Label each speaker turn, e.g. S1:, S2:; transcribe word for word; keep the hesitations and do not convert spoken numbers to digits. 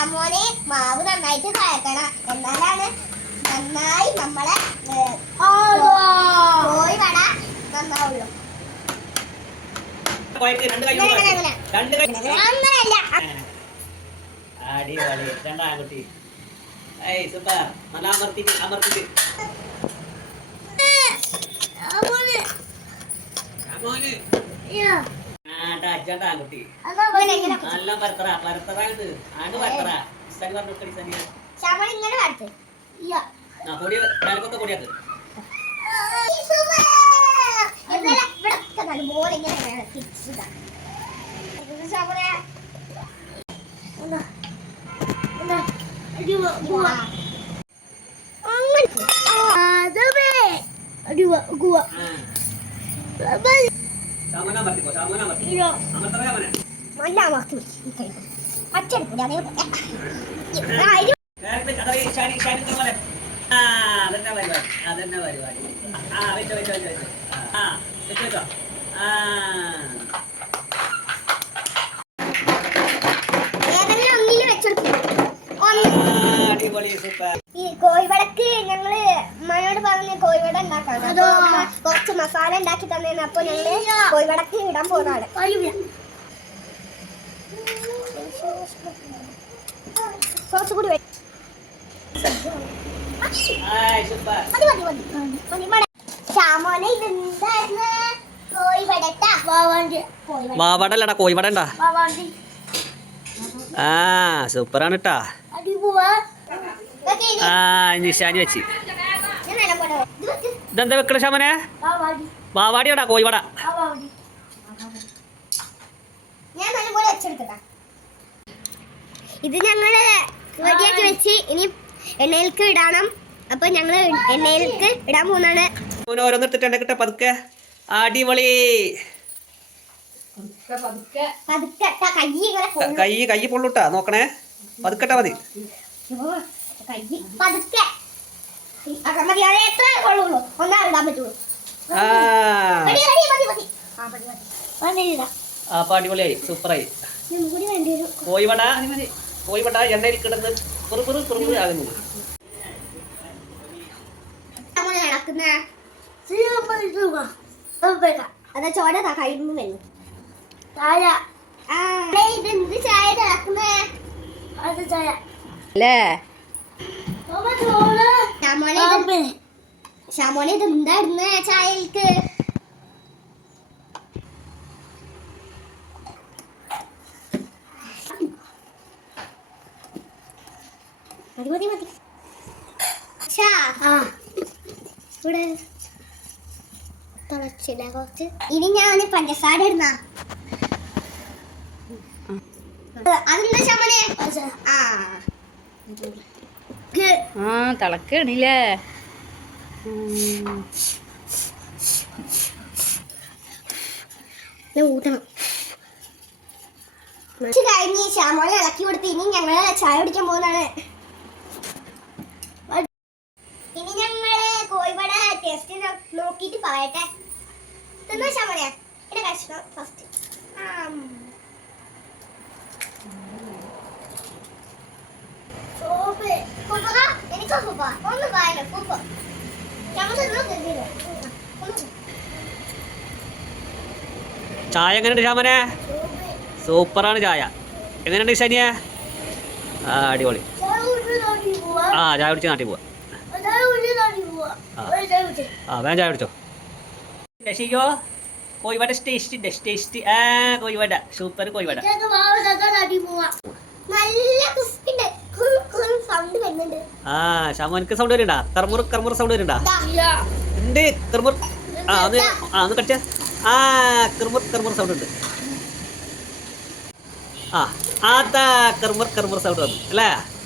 S1: ഷാമോനെ മാവ് നന്നായിട്ട് കയക്കണം, എന്നാലാണ് നന്നായി നമ്മളെ കോഴി വട നന്നാവുള്ളൂ.
S2: രണ്ടാകുട്ടി സൂപ്പർ, നല്ല അമർത്തിട്ട് അമർത്തിട്ട് കുട്ടി നല്ല പരത്തറ പരത്തറാണ്ട് ആണ്ട് പരത്തറ സനി പറഞ്ഞു കടി സനിയ
S1: ഇങ്ങനെ വരട്ടെ
S2: പൊടി മേലക്കൊക്കെ പൊടിയാക്ക്
S1: നല്ലപോലെ ഇങ്ങനെ തിരിച്ചതാ. അച്ചടിക്കൂടി അതേ
S2: അതന്നെ പരിപാടി അതന്നെ പരിപാടി ആ വെച്ചോ വെച്ചോ വെച്ചോ വെച്ചോ ആ വെച്ചോ വെച്ചോ ആ
S1: ഈ കോഴിവടക്ക് ഞങ്ങള് ഉമ്മയോട് പറഞ്ഞ് കോഴിവട ഉണ്ടാക്കാം, കുറച്ച് മസാല ഉണ്ടാക്കി തന്നേന്ന്. അപ്പൊ ഞങ്ങള് കോഴിവടക്ക് ഇടാൻ പോകുന്നതാണ്. കുറച്ചുകൂടി
S2: വാവടല്ലടാ കോഴിവട ഉണ്ടാ. ആ സൂപ്പറാണ് കേട്ടാ. ആ നിശാനി വെച്ച് ഇതെന്താ വെക്കണ ശമനെ? വാവാടിയോടാ കോഴിവട.
S1: ഇത് ഞങ്ങള് റെഡിയാക്കി വെച്ച് ഇനി എണ്ണയിലേക്ക് ഇടണം. അപ്പൊ ഞങ്ങള് എണ്ണയിലേക്ക് ഇടാൻ പോകുന്നതാണ്.
S2: ഓരോന്നിട്ട് എണ്ണ കിട്ട പതുക്കെ. അടിപൊളി. കൈ കൈ പൊള്ളൂട്ടാ, നോക്കണേ. പതുക്കട്ടാ മതി. അപ്പൊ അടിപൊളിയായി, സൂപ്പറായി. കോഴിവട കോഴിവട എണ്ണയിൽ കിടന്ന് കുറുകുറു കുറുകുറു ആകുന്നു.
S1: അതാ ചോര കഴിയുമ്പോ വരുന്നു. ഇതെന്ത് ചായ തിളക്കുന്നേ? ഷാമോനെ ഇത് എന്താ ഇടുന്ന ചായക്ക്? മതി മതി മതി. ഇവിടെ തിളച്ചില്ല കുറച്ച്. ഇനി ഞാൻ പഞ്ചസാര ഇടുന്ന അതെന്താ ഷാമോനെ? ആ
S3: ആ തിളക്കണില്ലേ?
S1: ഊട്ടണം. കഴിഞ്ഞ് ഷാമോനെ ഇളക്കി കൊടുത്ത് ഇനി ഞങ്ങള് ചായ കുടിക്കാൻ പോകുന്നതാണ്. ഇനി ഞങ്ങള് കോഴിവട ടേസ്റ്റ് നോക്കിട്ട് പറയട്ടെ. തിന്നോ ഷാമോനെ? എന്റെ കഷ്ണം ഫസ്റ്റ്. എനിക്ക് ഒന്ന് പായല്ലോ സൂപ്പർ.
S2: ചായ എങ്ങനെയുണ്ട് ശ്യാമനെ? സൂപ്പറാണ് ചായ. എങ്ങനെയുണ്ട് ശനിയെ? ആ അടിപൊളി. ആ ചായ കുടിച്ച് നാട്ടിൽ പോവാ. ആ വേഗം ചായ കുടിച്ചോ. രക്ഷിക്കോ കോഴിവട ടേസ്റ്റ് ടേസ്റ്റ്. ആ കോഴിവട സൂപ്പർ കോഴിവട. ആ ഷാമു എനിക്ക് സൗണ്ട് വരുന്നുണ്ടാ? കർമുർ കർമുർ സൗണ്ട് വരുന്നുണ്ടാ? ഉണ്ട് കർമുർ. ആ ഒന്ന് ആ ഒന്ന് കടിച്ച. ആ കർമുർ കർമുർ സൗണ്ട് ഉണ്ട്. ആ അതാ കർമുർ കർമുർ സൗണ്ട് വന്നു അല്ലേ?